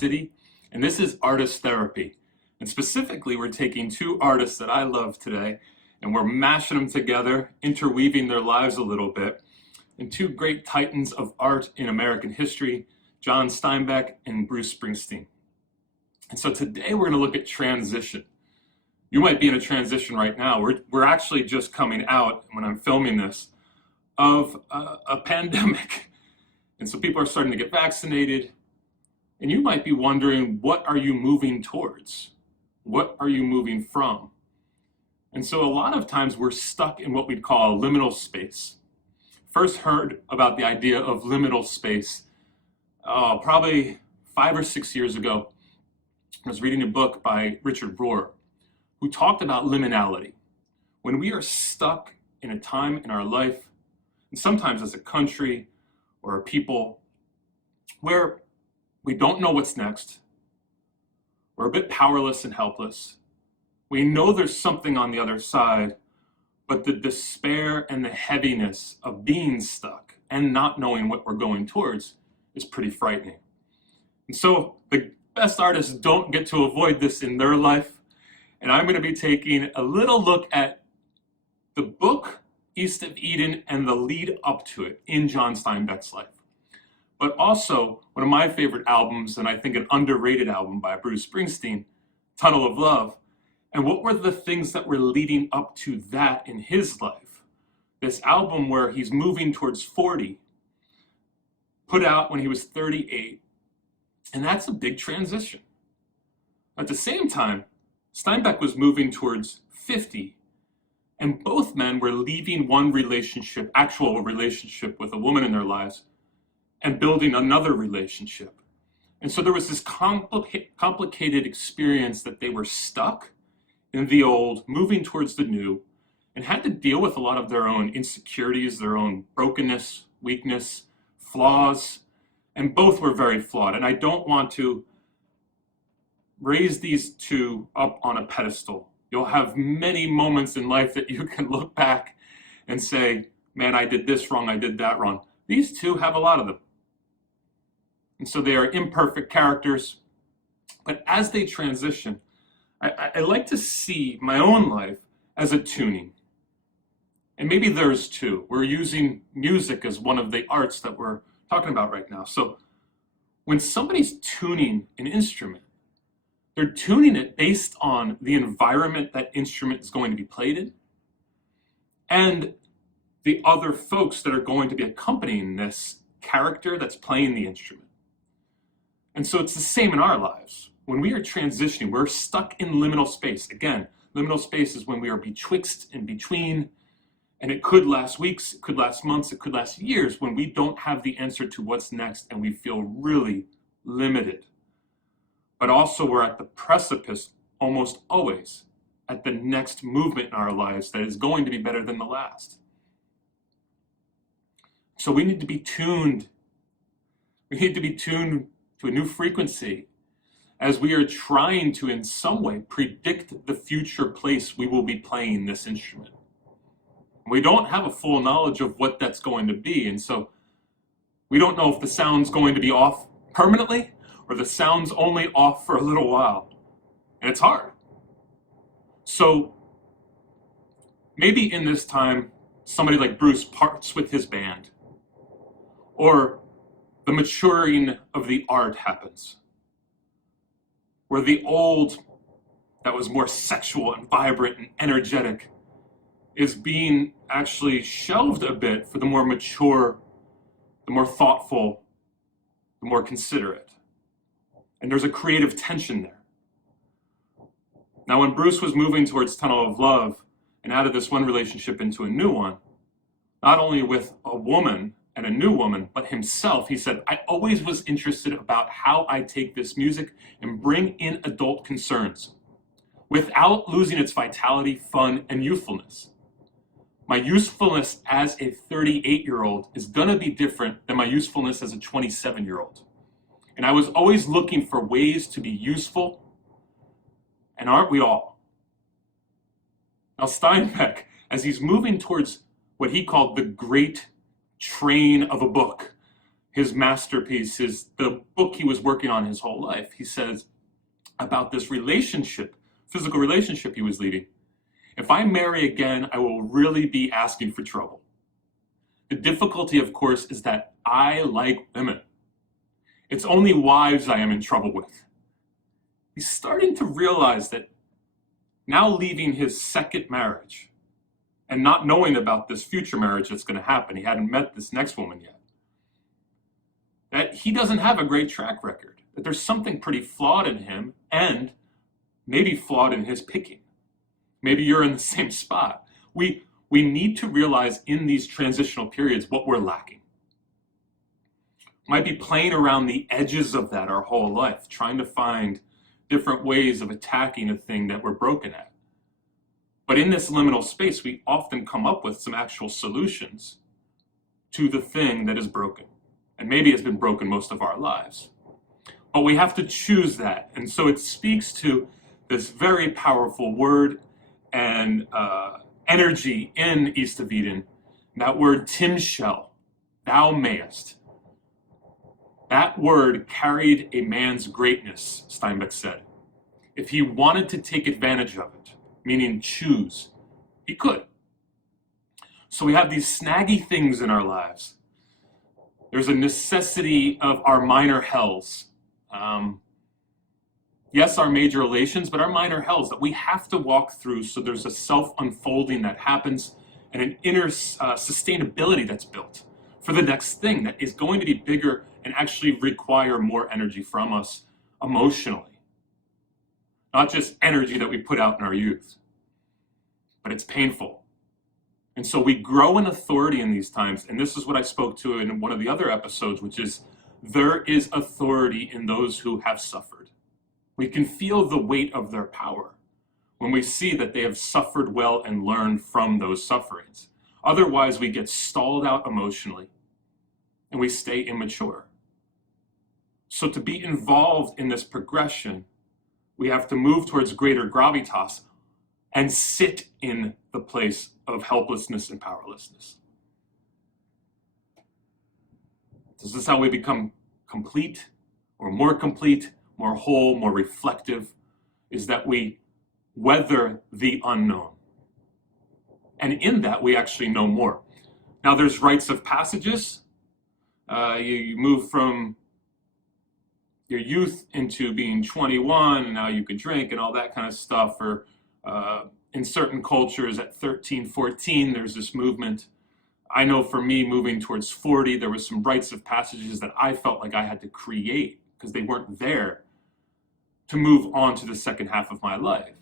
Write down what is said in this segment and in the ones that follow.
city, and this is Artist Therapy. And specifically, we're taking two artists that I love today, and we're mashing them together, interweaving their lives a little bit, and two great titans of art in American history, John Steinbeck and Bruce Springsteen. And so today we're going to look at transition. You might be in a transition right now. We're actually just coming out, when I'm filming this, of a pandemic. And so people are starting to get vaccinated. And you might be wondering, what are you moving towards? What are you moving from? And so a lot of times we're stuck in what we'd call a liminal space. First heard about the idea of liminal space probably 5 or 6 years ago. I was reading a book by Richard Rohr, who talked about liminality. When we are stuck in a time in our life, and sometimes as a country or a people, where we don't know what's next, we're a bit powerless and helpless. We know there's something on the other side, but the despair and the heaviness of being stuck and not knowing what we're going towards is pretty frightening. And so the best artists don't get to avoid this in their life. And I'm going to be taking a little look at the book East of Eden and the lead up to it in John Steinbeck's life. But also one of my favorite albums, and I think an underrated album by Bruce Springsteen, Tunnel of Love. And what were the things that were leading up to that in his life? This album where he's moving towards 40, put out when he was 38. And that's a big transition. At the same time, Steinbeck was moving towards 50, and both men were leaving one relationship, actual relationship with a woman in their lives, and building another relationship. And so there was this complicated experience that they were stuck in the old, moving towards the new, and had to deal with a lot of their own insecurities, their own brokenness, weakness, flaws, and both were very flawed. And I don't want to raise these two up on a pedestal. You'll have many moments in life that you can look back and say, man, I did this wrong, I did that wrong. These two have a lot of them. And so they are imperfect characters. But as they transition, I like to see my own life as a tuning. And maybe there's two. We're using music as one of the arts that we're talking about right now. So when somebody's tuning an instrument, they're tuning it based on the environment that instrument is going to be played in and the other folks that are going to be accompanying this character that's playing the instrument. And so it's the same in our lives. When we are transitioning, we're stuck in liminal space. Again, liminal space is when we are betwixt and between, and it could last weeks, it could last months, it could last years when we don't have the answer to what's next and we feel really limited. But also we're at the precipice, almost always, at the next movement in our lives that is going to be better than the last. So we need to be tuned. We need to be tuned to a new frequency as we are trying to, in some way, predict the future place we will be playing this instrument. We don't have a full knowledge of what that's going to be, and so we don't know if the sound's going to be off permanently or the sound's only off for a little while. And it's hard. So maybe in this time, somebody like Bruce parts with his band, or the maturing of the art happens, where the old that was more sexual and vibrant and energetic is being actually shelved a bit for the more mature, the more thoughtful, the more considerate. And there's a creative tension there. Now, when Bruce was moving towards Tunnel of Love and out of this one relationship into a new one, not only with a woman and a new woman, but himself, he said, I always was interested about how I take this music and bring in adult concerns without losing its vitality, fun, and youthfulness. My usefulness as a 38-year-old is gonna be different than my usefulness as a 27-year-old. And I was always looking for ways to be useful, and aren't we all? Now Steinbeck, as he's moving towards what he called the great train of a book, his masterpiece, the book he was working on his whole life. He says about this relationship, physical relationship he was leading. If I marry again, I will really be asking for trouble. The difficulty, of course, is that I like women. It's only wives I am in trouble with. He's starting to realize that now leaving his second marriage and not knowing about this future marriage that's going to happen, he hadn't met this next woman yet, that he doesn't have a great track record, that there's something pretty flawed in him and maybe flawed in his picking. Maybe you're in the same spot. We need to realize in these transitional periods what we're lacking. Might be playing around the edges of that our whole life, trying to find different ways of attacking a thing that we're broken at. But in this liminal space, we often come up with some actual solutions to the thing that is broken, and maybe has been broken most of our lives. But we have to choose that. And so it speaks to this very powerful word and energy in East of Eden, that word timshel, thou mayest. That word carried a man's greatness, Steinbeck said. If he wanted to take advantage of it, meaning choose, he could. So we have these snaggy things in our lives. There's a necessity of our minor hells. Yes, our major elations, but our minor hells that we have to walk through, so there's a self-unfolding that happens and an inner sustainability that's built for the next thing that is going to be bigger and actually require more energy from us emotionally. Not just energy that we put out in our youth, but it's painful. And so we grow in authority in these times, and this is what I spoke to in one of the other episodes, which is there is authority in those who have suffered. We can feel the weight of their power when we see that they have suffered well and learned from those sufferings. Otherwise, we get stalled out emotionally and we stay immature. So to be involved in this progression, we have to move towards greater gravitas and sit in the place of helplessness and powerlessness. This is how we become complete, or more whole, more reflective, is that we weather the unknown. And in that, we actually know more. Now, there's rites of passages. You move from your youth into being 21, and now you can drink and all that kind of stuff. Or in certain cultures at 13, 14, there's this movement. I know for me, moving towards 40, there was some rites of passages that I felt like I had to create because they weren't there to move on to the second half of my life.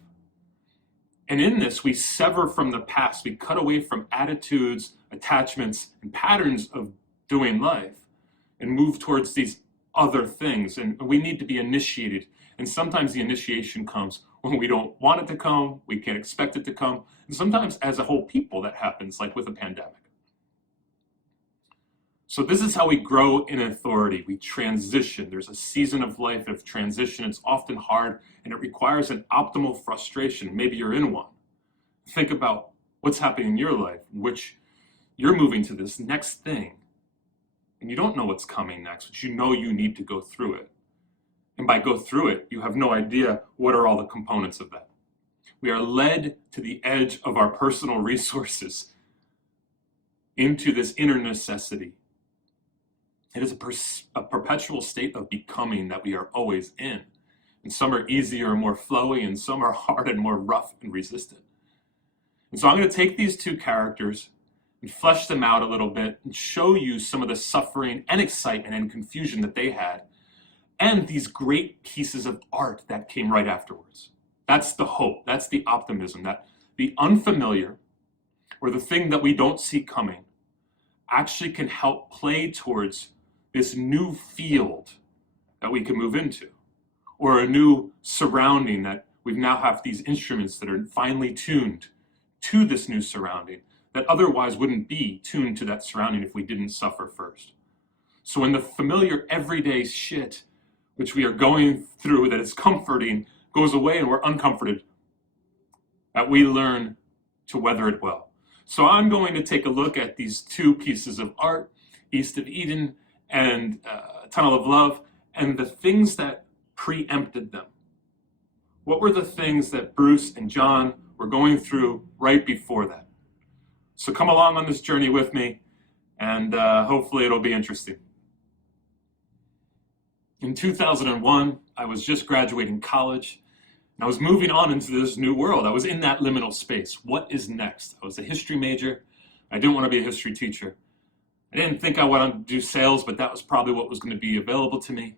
And in this, we sever from the past. We cut away from attitudes, attachments, and patterns of doing life and move towards these other things. And we need to be initiated. And sometimes the initiation comes when we don't want it to come, we can't expect it to come. And sometimes as a whole people that happens, like with a pandemic. So this is how we grow in authority. We transition. There's a season of life of transition. It's often hard and it requires an optimal frustration. Maybe you're in one. Think about what's happening in your life, which you're moving to this next thing. And you don't know what's coming next, but you know you need to go through it. And by go through it, you have no idea what are all the components of that. We are led to the edge of our personal resources into this inner necessity. It is a perpetual state of becoming that we are always in. And some are easier and more flowy, and some are hard and more rough and resistant. And so I'm going to take these two characters and flesh them out a little bit and show you some of the suffering and excitement and confusion that they had, and these great pieces of art that came right afterwards. That's the hope. That's the optimism, that the unfamiliar, or the thing that we don't see coming, actually can help play towards this new field that we can move into, or a new surrounding that we now have these instruments that are finely tuned to this new surrounding that otherwise wouldn't be tuned to that surrounding if we didn't suffer first. So when the familiar everyday shit, which we are going through, that is comforting, goes away and we're uncomforted, that we learn to weather it well. So I'm going to take a look at these two pieces of art, East of Eden and Tunnel of Love, and the things that preempted them. What were the things that Bruce and John were going through right before that? So come along on this journey with me, and hopefully it'll be interesting. In 2001, I was just graduating college, and I was moving on into this new world. I was in that liminal space. What is next? I was a history major. I didn't want to be a history teacher. I didn't think I wanted to do sales, but that was probably what was going to be available to me.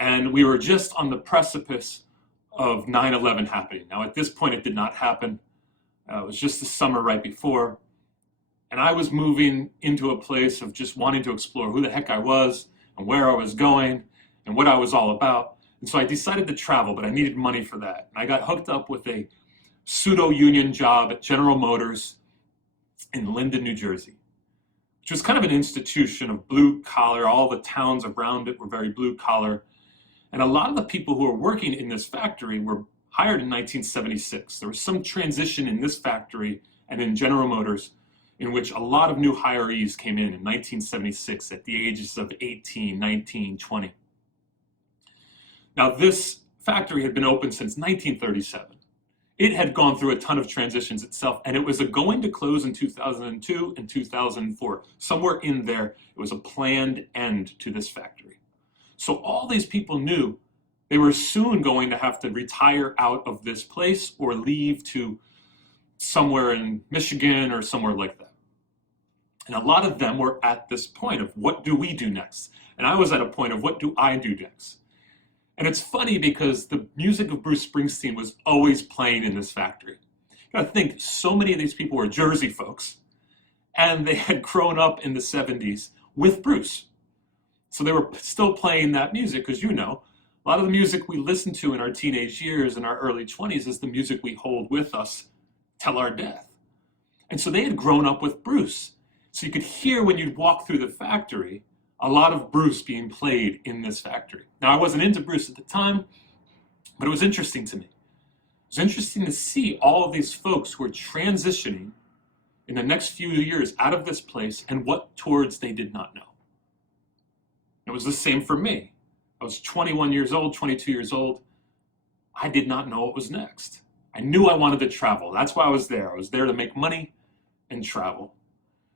And we were just on the precipice of 9/11 happening. Now, at this point, it did not happen. It was just the summer right before. And I was moving into a place of just wanting to explore who the heck I was and where I was going and what I was all about. And so I decided to travel, but I needed money for that. And I got hooked up with a pseudo-union job at General Motors in Linden, New Jersey, which was kind of an institution of blue collar. All the towns around it were very blue collar. And a lot of the people who were working in this factory were hired in 1976. There was some transition in this factory and in General Motors in which a lot of new hirees came in 1976 at the ages of 18, 19, 20. Now, this factory had been open since 1937. It had gone through a ton of transitions itself, and it was going to close in 2002 and 2004. Somewhere in there, it was a planned end to this factory. So all these people knew they were soon going to have to retire out of this place or leave to somewhere in Michigan or somewhere like that. And a lot of them were at this point of, what do we do next? And I was at a point of, what do I do next? And it's funny because the music of Bruce Springsteen was always playing in this factory. You gotta think, so many of these people were Jersey folks, and they had grown up in the 70s with Bruce. So they were still playing that music, because a lot of the music we listen to in our teenage years and our early 20s is the music we hold with us till our death. And so they had grown up with Bruce. So you could hear when you'd walk through the factory, a lot of Bruce being played in this factory. Now, I wasn't into Bruce at the time, but it was interesting to me. It was interesting to see all of these folks who were transitioning in the next few years out of this place and what towards they did not know. It was the same for me. I was 21 years old, 22 years old. I did not know what was next. I knew I wanted to travel. That's why I was there. I was there to make money and travel.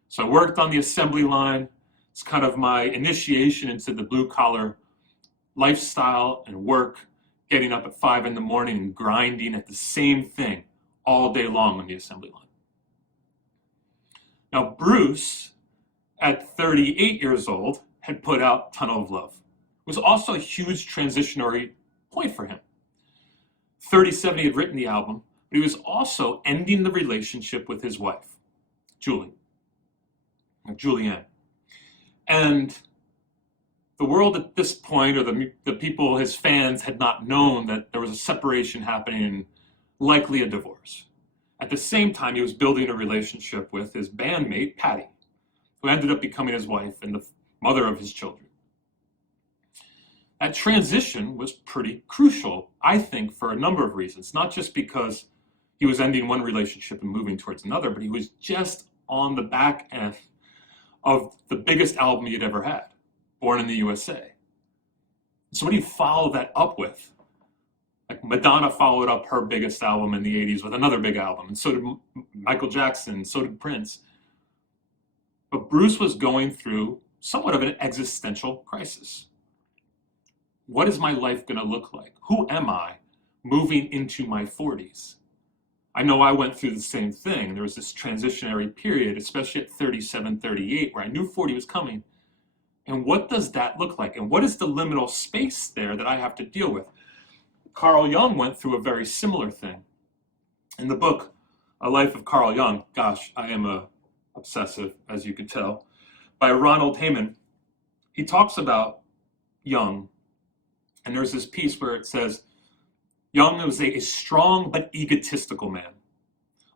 So I worked on the assembly line. It's kind of my initiation into the blue collar lifestyle and work, getting up at 5 in the morning and grinding at the same thing all day long on the assembly line. Now, Bruce, at 38 years old, had put out Tunnel of Love. It was also a huge transitionary point for him. 37, he had written the album, but he was also ending the relationship with his wife, Julianne. And the world at this point, or the people, his fans, had not known that there was a separation happening and likely a divorce. At the same time, he was building a relationship with his bandmate, Patty, who ended up becoming his wife and the mother of his children. That transition was pretty crucial, I think, for a number of reasons. Not just because he was ending one relationship and moving towards another, but he was just on the back end of the biggest album he had ever had, Born in the USA. So what do you follow that up with? Like Madonna followed up her biggest album in the 80s with another big album, and so did Michael Jackson, so did Prince. But Bruce was going through somewhat of an existential crisis. What is my life going to look like? Who am I moving into my 40s? I know I went through the same thing. There was this transitionary period, especially at 37, 38, where I knew 40 was coming. And what does that look like? And what is the liminal space there that I have to deal with? Carl Jung went through a very similar thing. In the book, A Life of Carl Jung, gosh, I am a obsessive, as you could tell, by Ronald Heyman, he talks about Jung. And there's this piece where it says, Jung was a strong but egotistical man,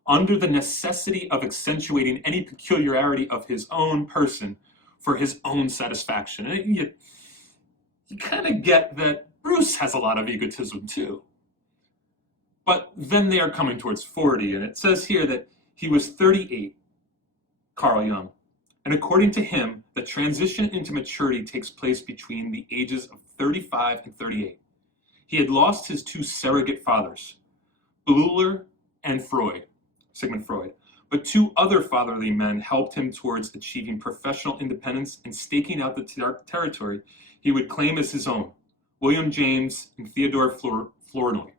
under the necessity of accentuating any peculiarity of his own person for his own satisfaction. And you kind of get that Bruce has a lot of egotism too. But then they are coming towards 40, and it says here that he was 38, Carl Jung, And according to him, the transition into maturity takes place between the ages of 35 and 38. He had lost his two surrogate fathers, Bleuler and Sigmund Freud, but two other fatherly men helped him towards achieving professional independence and staking out the territory he would claim as his own, William James and Theodore Flournoy.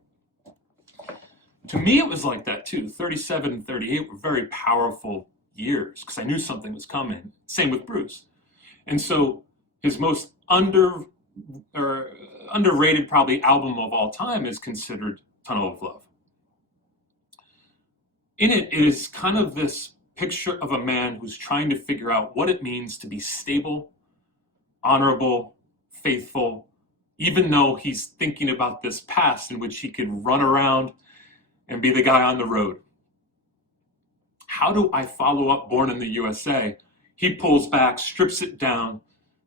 To me, it was like that too. 37 and 38 were very powerful years because I knew something was coming. Same with Bruce. And so his most underrated probably album of all time is considered Tunnel of Love. In it, it is kind of this picture of a man who's trying to figure out what it means to be stable, honorable, faithful, even though he's thinking about this past in which he could run around and be the guy on the road. How do I follow up Born in the USA? He pulls back, strips it down,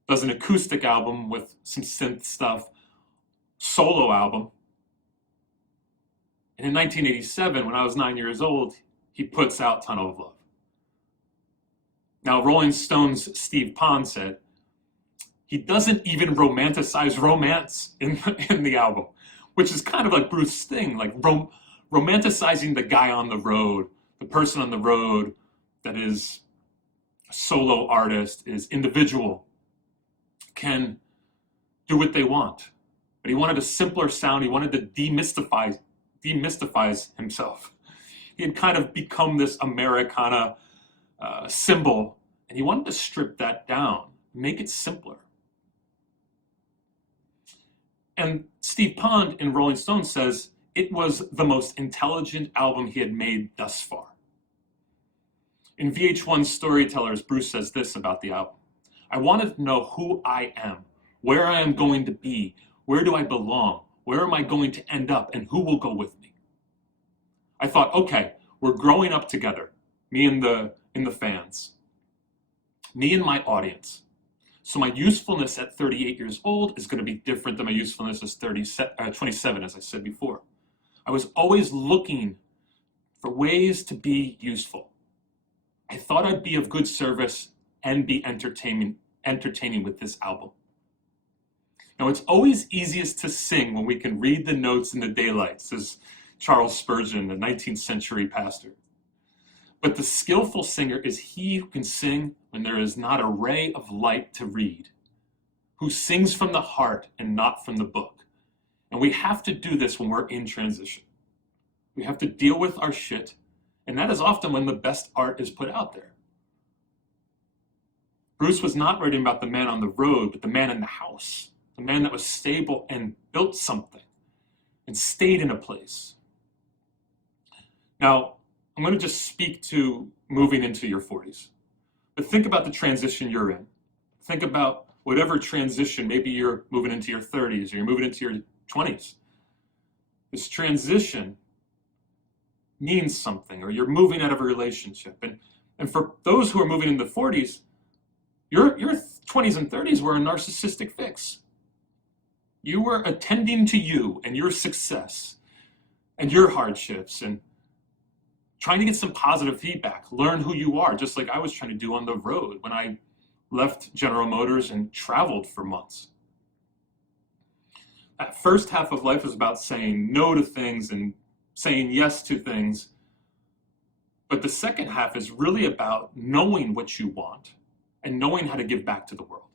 does an acoustic album with some synth stuff, solo album. And in 1987, when I was 9 years old, he puts out Tunnel of Love. Now, Rolling Stone's Steve Pond said, he doesn't even romanticize romance in the album, which is kind of like Bruce's thing, like romanticizing the guy on the road, the person on the road that is a solo artist, is individual, can do what they want. But he wanted a simpler sound. He wanted to demystify himself. He had kind of become this Americana symbol, and he wanted to strip that down, make it simpler. And Steve Pond in Rolling Stone says it was the most intelligent album he had made thus far. In VH1 Storytellers, Bruce says this about the album: I wanted to know who I am, where I am going to be, where do I belong, where am I going to end up, and who will go with me? I thought, okay, we're growing up together, me and the fans, me and my audience. So my usefulness at 38 years old is going to be different than my usefulness as 27, as I said before. I was always looking for ways to be useful. I thought I'd be of good service and be entertaining with this album. Now, it's always easiest to sing when we can read the notes in the daylight, says Charles Spurgeon, the 19th century pastor. But the skillful singer is he who can sing when there is not a ray of light to read, who sings from the heart and not from the book. And we have to do this when we're in transition. We have to deal with our shit, and that is often when the best art is put out there. Bruce was not writing about the man on the road, but the man in the house, the man that was stable and built something and stayed in a place. Now, I'm going to just speak to moving into your 40s. But think about the transition you're in. Think about whatever transition, maybe you're moving into your 30s or you're moving into your 20s. This transition means something, or you're moving out of a relationship. And for those who are moving into the 40s, your 20s and 30s were a narcissistic fix. You were attending to you and your success and your hardships and trying to get some positive feedback, learn who you are, just like I was trying to do on the road when I left General Motors and traveled for months. That first half of life is about saying no to things and saying yes to things. But the second half is really about knowing what you want and knowing how to give back to the world.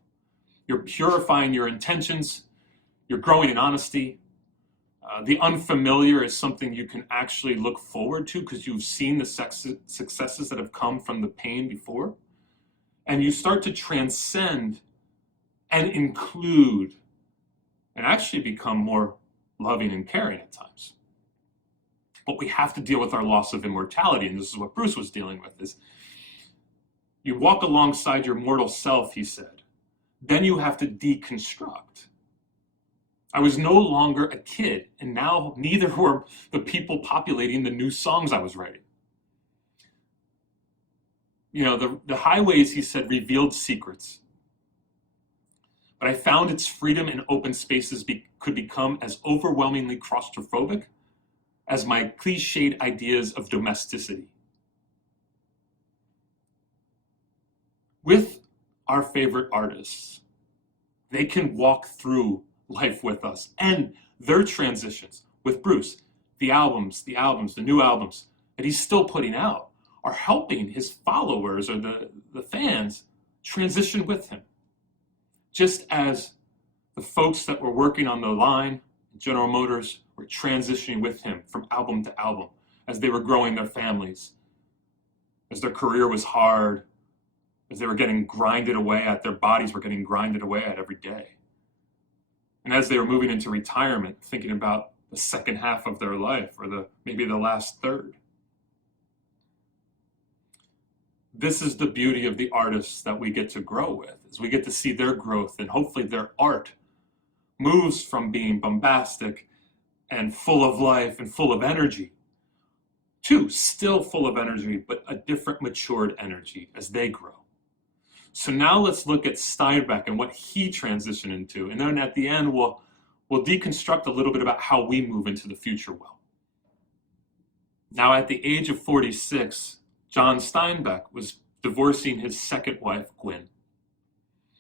You're purifying your intentions. You're growing in honesty. The unfamiliar is something you can actually look forward to because you've seen the successes that have come from the pain before. And you start to transcend and include and actually become more loving and caring at times. But we have to deal with our loss of immortality, and this is what Bruce was dealing with, is you walk alongside your mortal self, he said. Then you have to deconstruct. I was no longer a kid, and now neither were the people populating the new songs I was writing. You know, the highways, he said, revealed secrets. But I found its freedom and open spaces could become as overwhelmingly claustrophobic as my cliched ideas of domesticity. With our favorite artists, they can walk through life with us and their transitions. With Bruce, the new albums that he's still putting out are helping his followers or the fans transition with him. Just as the folks that were working on the line, General Motors, were transitioning with him from album to album as they were growing their families, as their career was hard, as they were getting grinded away at, their bodies were getting grinded away at every day. And as they were moving into retirement, thinking about the second half of their life or maybe the last third. This is the beauty of the artists that we get to grow with, is we get to see their growth, and hopefully their art moves from being bombastic and full of life and full of energy to still full of energy, but a different matured energy as they grow. So now let's look at Steinbeck and what he transitioned into. And then at the end, we'll deconstruct a little bit about how we move into the future well. Now at the age of 46, John Steinbeck was divorcing his second wife, Gwen.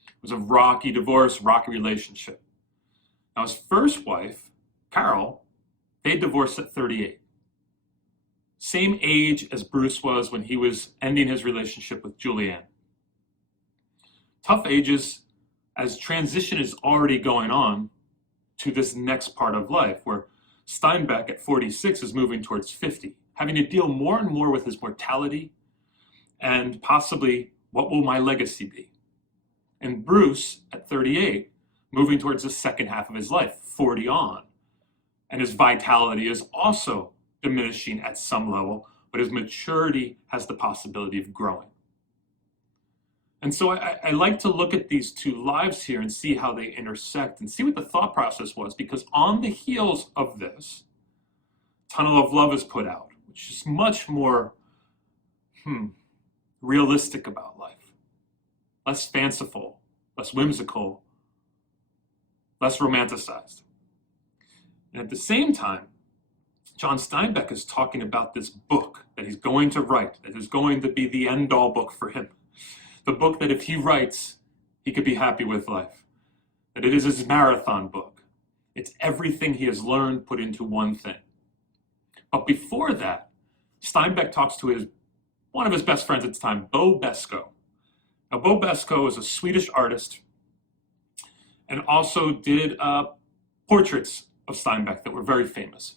It was a rocky divorce, rocky relationship. Now his first wife, Carol, they divorced at 38. Same age as Bruce was when he was ending his relationship with Julianne. Tough ages as transition is already going on to this next part of life where Steinbeck at 46 is moving towards 50, having to deal more and more with his mortality and possibly what will my legacy be. And Bruce at 38, moving towards the second half of his life, 40 on. And his vitality is also diminishing at some level, but his maturity has the possibility of growing. And so I like to look at these two lives here and see how they intersect and see what the thought process was, because on the heels of this, Tunnel of Love is put out, which is much more realistic about life, less fanciful, less whimsical, less romanticized. And at the same time, John Steinbeck is talking about this book that he's going to write, that is going to be the end-all book for him. The book that if he writes, he could be happy with life. That it is his marathon book. It's everything he has learned put into one thing. But before that, Steinbeck talks to one of his best friends at the time, Bo Beskow. Now, Bo Beskow is a Swedish artist and also did portraits of Steinbeck that were very famous.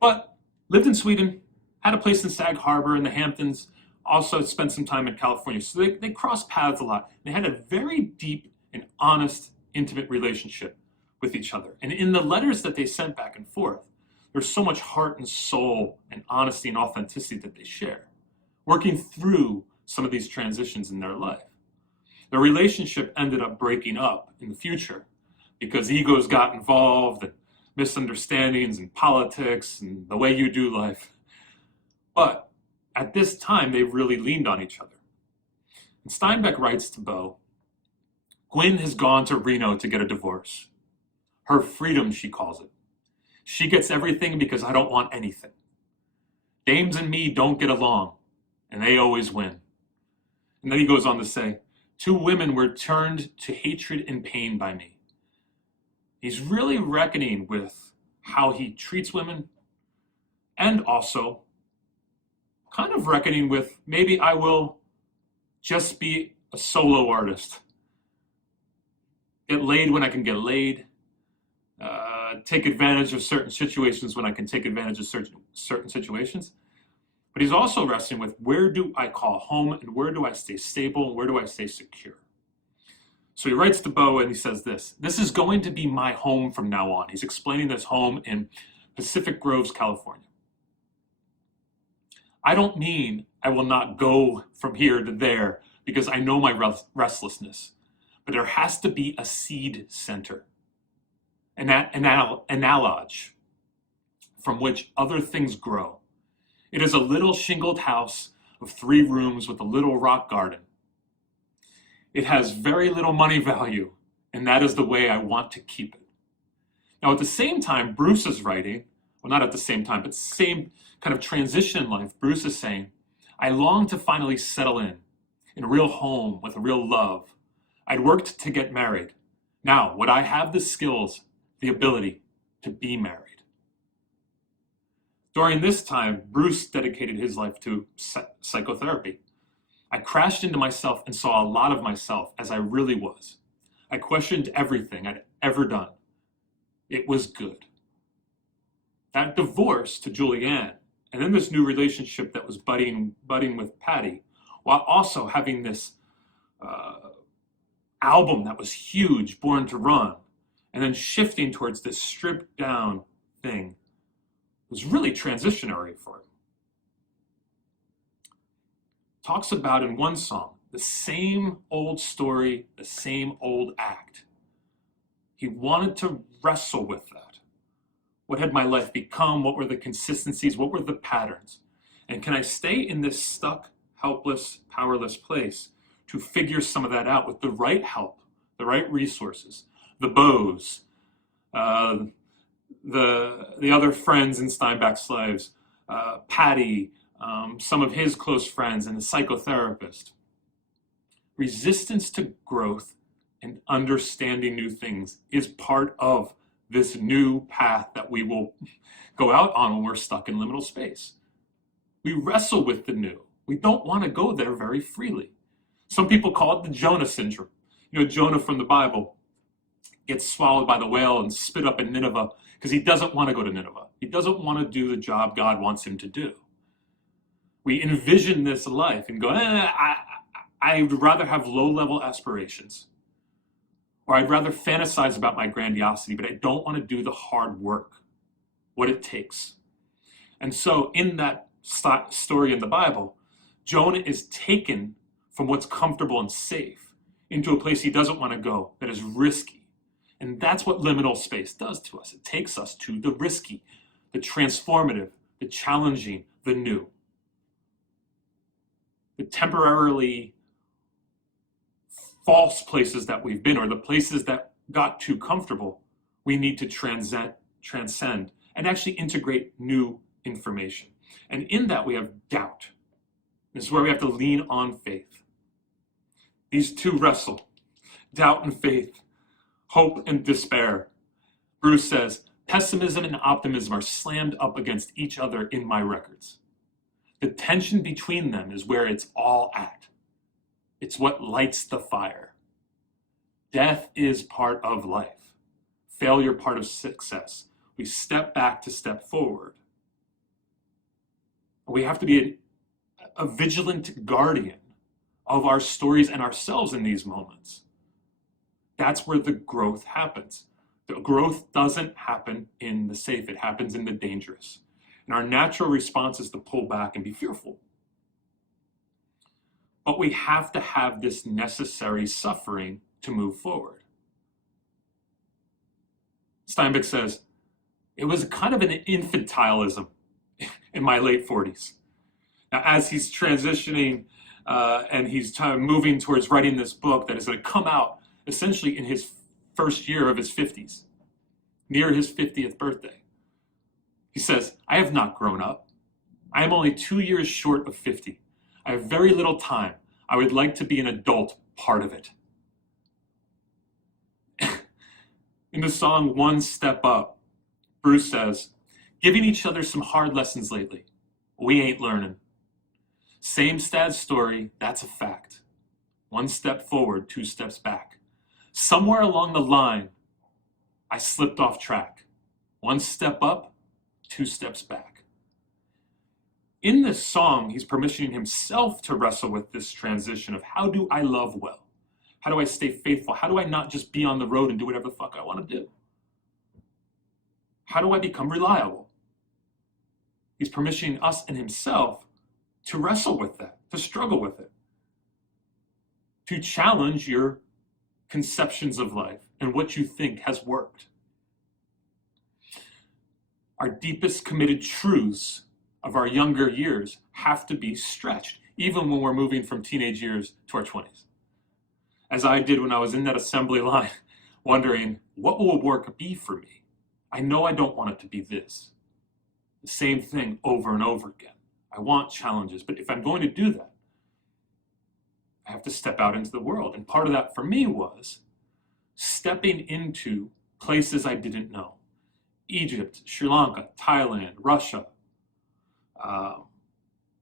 But lived in Sweden, had a place in Sag Harbor in the Hamptons, also spent some time in California. So they crossed paths a lot. They had a very deep and honest, intimate relationship with each other. And in the letters that they sent back and forth, there's so much heart and soul and honesty and authenticity that they share, working through some of these transitions in their life. Their relationship ended up breaking up in the future because egos got involved and misunderstandings and politics and the way you do life. But at this time, they really leaned on each other. And Steinbeck writes to Bo, Gwen has gone to Reno to get a divorce. Her freedom, she calls it. She gets everything because I don't want anything. Dames and me don't get along, and they always win. And then he goes on to say, 2 women were turned to hatred and pain by me. He's really reckoning with how he treats women and also kind of reckoning with maybe I will just be a solo artist. Get laid when I can get laid. Take advantage of certain situations when I can take advantage of certain situations. But he's also wrestling with where do I call home and where do I stay stable and where do I stay secure? So he writes to Bo and he says this is going to be my home from now on. He's explaining this home in Pacific Groves, California. I don't mean I will not go from here to there because I know my restlessness, but there has to be a seed center, an analogue from which other things grow. It is a little shingled house of 3 rooms with a little rock garden. It has very little money value, and that is the way I want to keep it. Now, at the same time, Bruce is writing, well, not at the same time, but same kind of transition in life. Bruce is saying, I long to finally settle in in a real home with a real love. I'd worked to get married. Now, would I have the skills, the ability to be married? During this time, Bruce dedicated his life to psychotherapy. I crashed into myself and saw a lot of myself as I really was. I questioned everything I'd ever done. It was good. That divorce to Julianne, and then this new relationship that was budding with Patty, while also having this album that was huge, Born to Run, and then shifting towards this stripped down thing, was really transitionary for him. Talks about in one song, the same old story, the same old act. He wanted to wrestle with that. What had my life become? What were the consistencies? What were the patterns? And can I stay in this stuck, helpless, powerless place to figure some of that out with the right help, the right resources, the bows, the other friends in Steinbeck's lives, Patty, some of his close friends, and the psychotherapist. Resistance to growth and understanding new things is part of this new path that we will go out on when we're stuck in liminal space. We wrestle with the new. We don't want to go there very freely. Some people call it the Jonah syndrome. You know, Jonah from the Bible gets swallowed by the whale and spit up in Nineveh because he doesn't want to go to Nineveh. He doesn't want to do the job God wants him to do. We envision this life and go, I'd rather have low-level aspirations. Or I'd rather fantasize about my grandiosity, but I don't want to do the hard work, what it takes. And so in that story in the Bible, Jonah is taken from what's comfortable and safe into a place he doesn't want to go, that is risky. And that's what liminal space does to us. It takes us to the risky, the transformative, the challenging, the new. The temporarily false places that we've been, or the places that got too comfortable, we need to transcend and actually integrate new information. And in that we have doubt. This is where we have to lean on faith. These two wrestle, doubt and faith, hope and despair. Bruce says, pessimism and optimism are slammed up against each other in my records. The tension between them is where it's all at. It's what lights the fire. Death is part of life. Failure part of success. We step back to step forward. We have to be a vigilant guardian of our stories and ourselves in these moments. That's where the growth happens. The growth doesn't happen in the safe, it happens in the dangerous. And our natural response is to pull back and be fearful. But we have to have this necessary suffering to move forward. Steinbeck says, it was kind of an infantilism in my late 40s. Now, as he's transitioning and he's moving towards writing this book that is going to come out essentially in his first year of his 50s, near his 50th birthday. He says, I have not grown up. I am only 2 years short of 50. I have very little time. I would like to be an adult part of it. In the song One Step Up, Bruce says, giving each other some hard lessons lately. We ain't learning. Same sad story, that's a fact. 1 step forward, 2 steps back. Somewhere along the line, I slipped off track. 1 step up, 2 steps back. In this song, he's permissioning himself to wrestle with this transition of how do I love well? How do I stay faithful? How do I not just be on the road and do whatever the fuck I want to do? How do I become reliable? He's permissioning us and himself to wrestle with that, to struggle with it, to challenge your conceptions of life and what you think has worked. Our deepest committed truths of our younger years have to be stretched, even when we're moving from teenage years to our 20s. As I did when I was in that assembly line, wondering, what will work be for me? I know I don't want it to be this. The same thing over and over again. I want challenges, but if I'm going to do that, I have to step out into the world. And part of that for me was stepping into places I didn't know. Egypt, Sri Lanka, Thailand, Russia.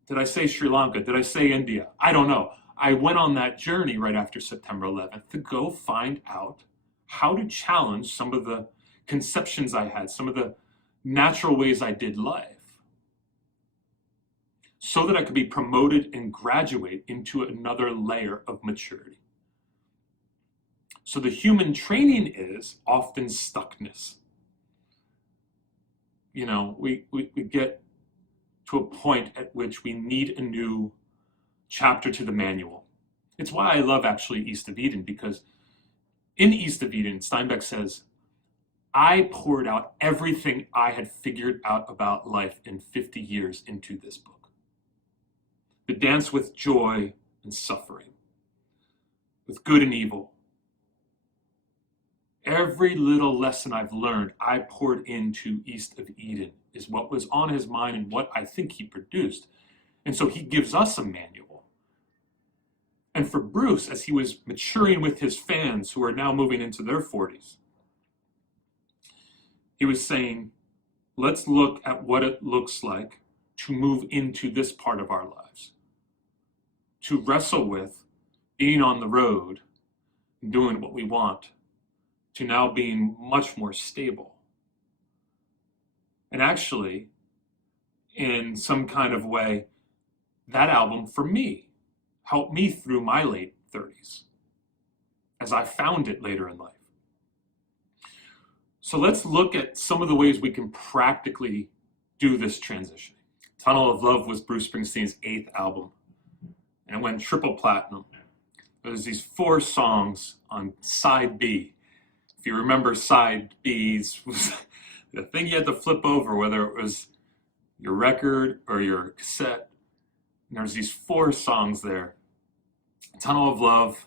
Did I say Sri Lanka? Did I say India? I don't know. I went on that journey right after September 11th to go find out how to challenge some of the conceptions I had, some of the natural ways I did life, so that I could be promoted and graduate into another layer of maturity. So the human training is often stuckness. You know, we get to a point at which we need a new chapter to the manual. It's why I love actually East of Eden, because in East of Eden, Steinbeck says, I poured out everything I had figured out about life in 50 years into this book. The dance with joy and suffering, with good and evil. Every little lesson I've learned, I poured into East of Eden, is what was on his mind and what I think he produced. And so he gives us a manual. And for Bruce, as he was maturing with his fans who are now moving into their 40s, he was saying, let's look at what it looks like to move into this part of our lives, to wrestle with being on the road and doing what we want, to now being much more stable. And actually, in some kind of way, that album for me helped me through my late 30s as I found it later in life. So let's look at some of the ways we can practically do this transition. Tunnel of Love was Bruce Springsteen's 8th album, and it went triple platinum. There's these 4 songs on side B. If you remember, side B's was the thing you had to flip over, whether it was your record or your cassette. And there's these 4 songs there. Tunnel of Love,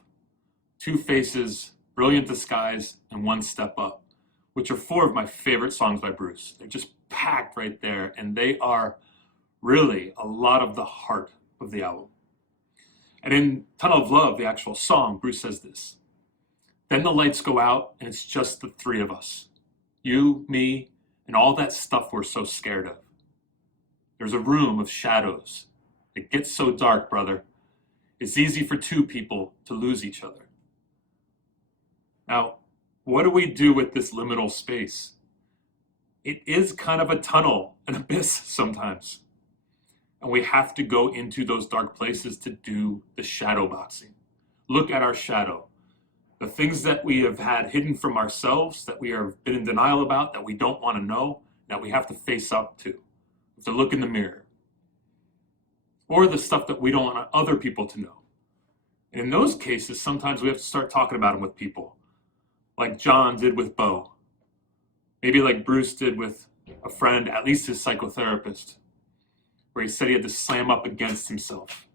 Two Faces, Brilliant Disguise, and One Step Up, which are 4 of my favorite songs by Bruce. They're just packed right there, and they are really a lot of the heart of the album. And in Tunnel of Love, the actual song, Bruce says this: then the lights go out and it's just the 3 of us. You, me, and all that stuff we're so scared of. There's a room of shadows. It gets so dark, brother. It's easy for 2 people to lose each other. Now, what do we do with this liminal space? It is kind of a tunnel, an abyss sometimes. And we have to go into those dark places to do the shadow boxing. Look at our shadow. The things that we have had hidden from ourselves, that we have been in denial about, that we don't want to know, that we have to face up to. We have to look in the mirror. Or the stuff that we don't want other people to know. And in those cases, sometimes we have to start talking about them with people, like John did with Bo. Maybe like Bruce did with a friend, at least his psychotherapist, where he said he had to slam up against himself.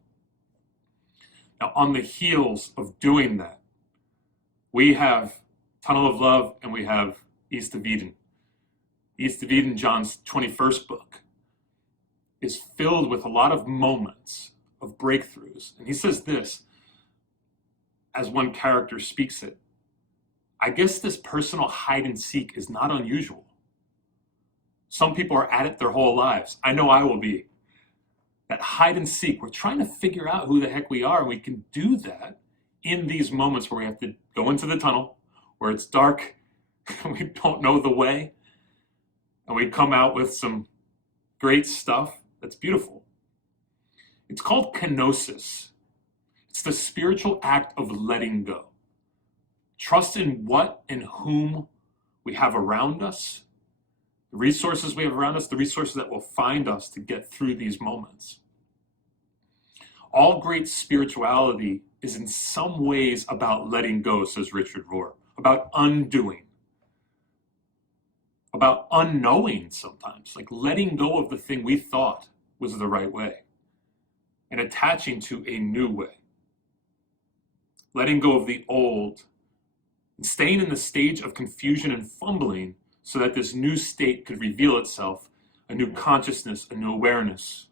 Now, on the heels of doing that, we have Tunnel of Love and we have East of Eden. East of Eden, John's 21st book, is filled with a lot of moments of breakthroughs. And he says this, as one character speaks it: I guess this personal hide and seek is not unusual. Some people are at it their whole lives. I know I will be. That hide and seek, we're trying to figure out who the heck we are. And we can do that in these moments where we have to go into the tunnel, where it's dark, and we don't know the way, and we come out with some great stuff that's beautiful. It's called kenosis. It's the spiritual act of letting go. Trust in what and whom we have around us, the resources we have around us, the resources that will find us to get through these moments. All great spirituality is in some ways about letting go, says Richard Rohr, about undoing, about unknowing sometimes, like letting go of the thing we thought was the right way and attaching to a new way. Letting go of the old and staying in the stage of confusion and fumbling so that this new state could reveal itself, a new consciousness, a new awareness.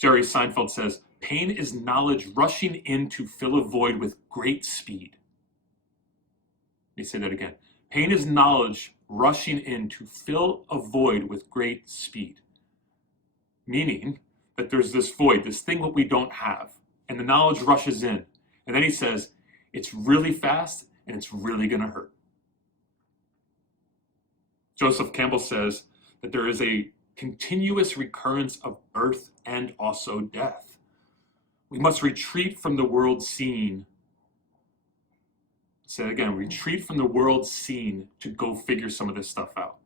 Jerry Seinfeld says, pain is knowledge rushing in to fill a void with great speed. Let me say that again. Pain is knowledge rushing in to fill a void with great speed. Meaning that there's this void, this thing that we don't have, and the knowledge rushes in. And then he says, it's really fast and it's really going to hurt. Joseph Campbell says that there is a continuous recurrence of birth and also death. We must retreat from the world scene. Say it again, retreat from the world scene to go figure some of this stuff out.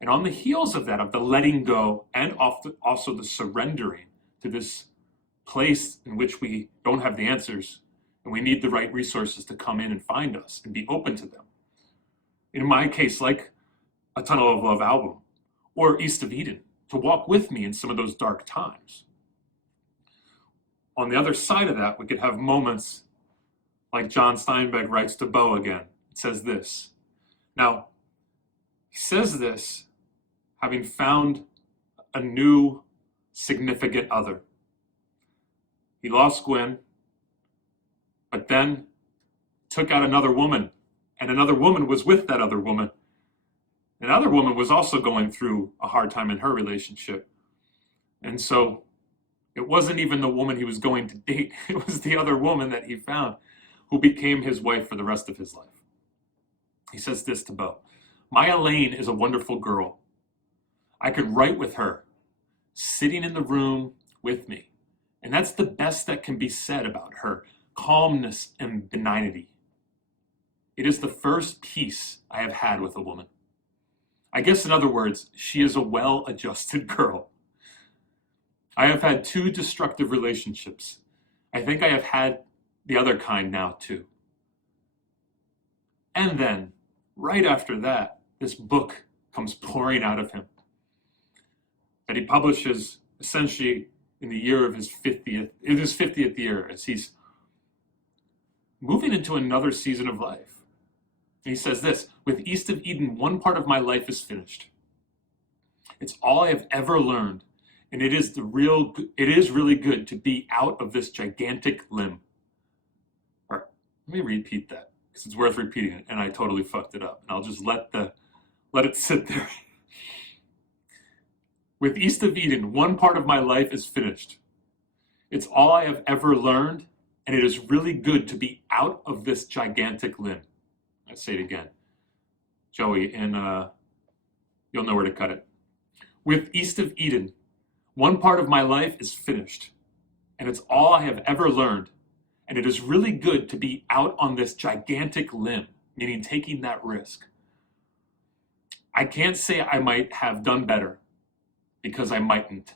And on the heels of that, of the letting go and also the surrendering to this place in which we don't have the answers and we need the right resources to come in and find us and be open to them. In my case, like A Tunnel of Love album or East of Eden, to walk with me in some of those dark times. On the other side of that, we could have moments like John Steinbeck writes to Bo again. It says this. Now, he says this having found a new significant other. He lost Gwen, but then took out another woman, and another woman was with that other woman. Another woman was also going through a hard time in her relationship. And so it wasn't even the woman he was going to date. It was the other woman that he found who became his wife for the rest of his life. He says this to Bo. My Elaine is a wonderful girl. I could write with her, sitting in the room with me. And that's the best that can be said about her calmness and benignity. It is the first peace I have had with a woman. I guess in other words, she is a well-adjusted girl. I have had 2 destructive relationships. I think I have had the other kind now too. And then, right after that, this book comes pouring out of him that he publishes essentially in the year of his 50th year, as he's moving into another season of life. He says this, with East of Eden, one part of my life is finished. It's all I have ever learned, and it is really good to be out of this gigantic limb. Or, let me repeat that, because it's worth repeating it, and I totally fucked it up. And I'll just let it sit there. With East of Eden, one part of my life is finished. It's all I have ever learned, and it is really good to be out of this gigantic limb. I say it again. Joey, and you'll know where to cut it. With East of Eden, one part of my life is finished, and it's all I have ever learned, and it is really good to be out on this gigantic limb, meaning taking that risk. I can't say I might have done better, because I mightn't.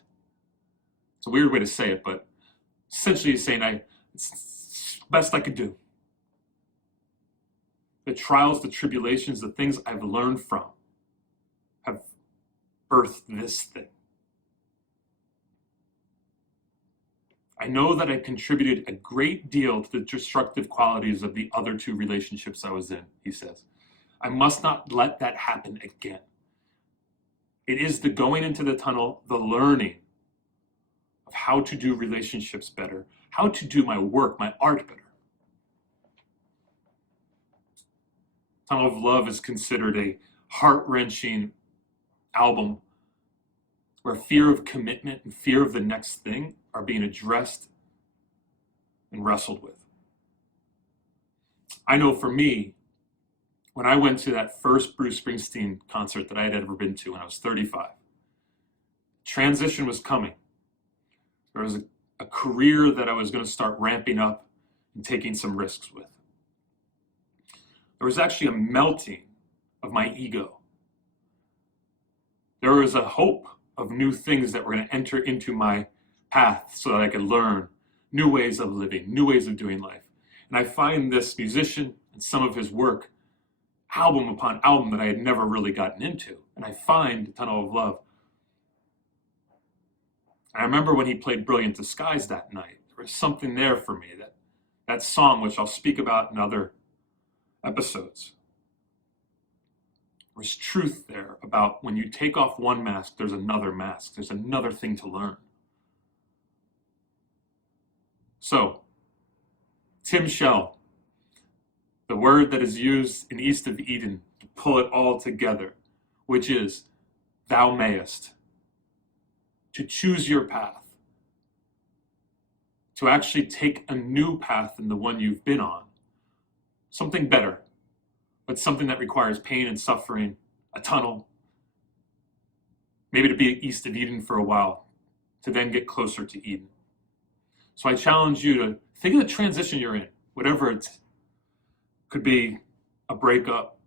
It's a weird way to say it, but essentially he's saying it's the best I could do. The trials, the tribulations, the things I've learned from have birthed this thing. I know that I contributed a great deal to the destructive qualities of the other 2 relationships I was in, he says. I must not let that happen again. It is the going into the tunnel, the learning of how to do relationships better, how to do my work, my art better. Tunnel of Love is considered a heart-wrenching album where fear of commitment and fear of the next thing are being addressed and wrestled with. I know for me, when I went to that first Bruce Springsteen concert that I had ever been to when I was 35, transition was coming. There was a career that I was going to start ramping up and taking some risks with. There was actually a melting of my ego. There was a hope of new things that were going to enter into my path so that I could learn new ways of living, new ways of doing life. And I find this musician and some of his work, album upon album, that I had never really gotten into. And I find The Tunnel of Love. I remember when he played Brilliant Disguise that night, there was something there for me, that song, which I'll speak about in other episodes. There's truth there about when you take off one mask, there's another mask. There's another thing to learn. So, Tim Shell, the word that is used in East of Eden to pull it all together, which is thou mayest, to choose your path, to actually take a new path than the one you've been on, something better, but something that requires pain and suffering, a tunnel, maybe to be East of Eden for a while, to then get closer to Eden. So I challenge you to think of the transition you're in, whatever it's, could be a breakup,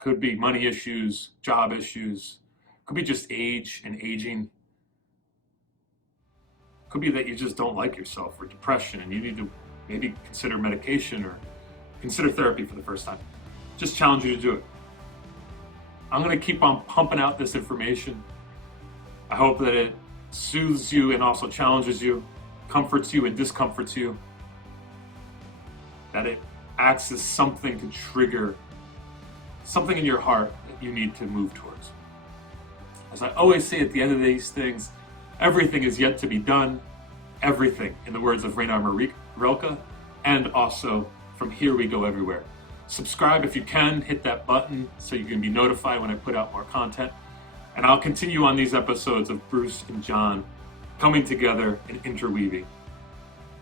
could be money issues, job issues, could be just age and aging, could be that you just don't like yourself or depression and you need to maybe consider medication or consider therapy for the first time. Just challenge you to do it. I'm going to keep on pumping out this information. I hope that it soothes you and also challenges you, comforts you and discomforts you, that it acts as something to trigger something in your heart that you need to move towards. As I always say at the end of these things, everything is yet to be done. Everything, in the words of Rainer Rilke, and also from Here We Go Everywhere. Subscribe if you can, hit that button so you can be notified when I put out more content. And I'll continue on these episodes of Bruce and John coming together and interweaving.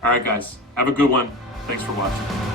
All right, guys, have a good one. Thanks for watching.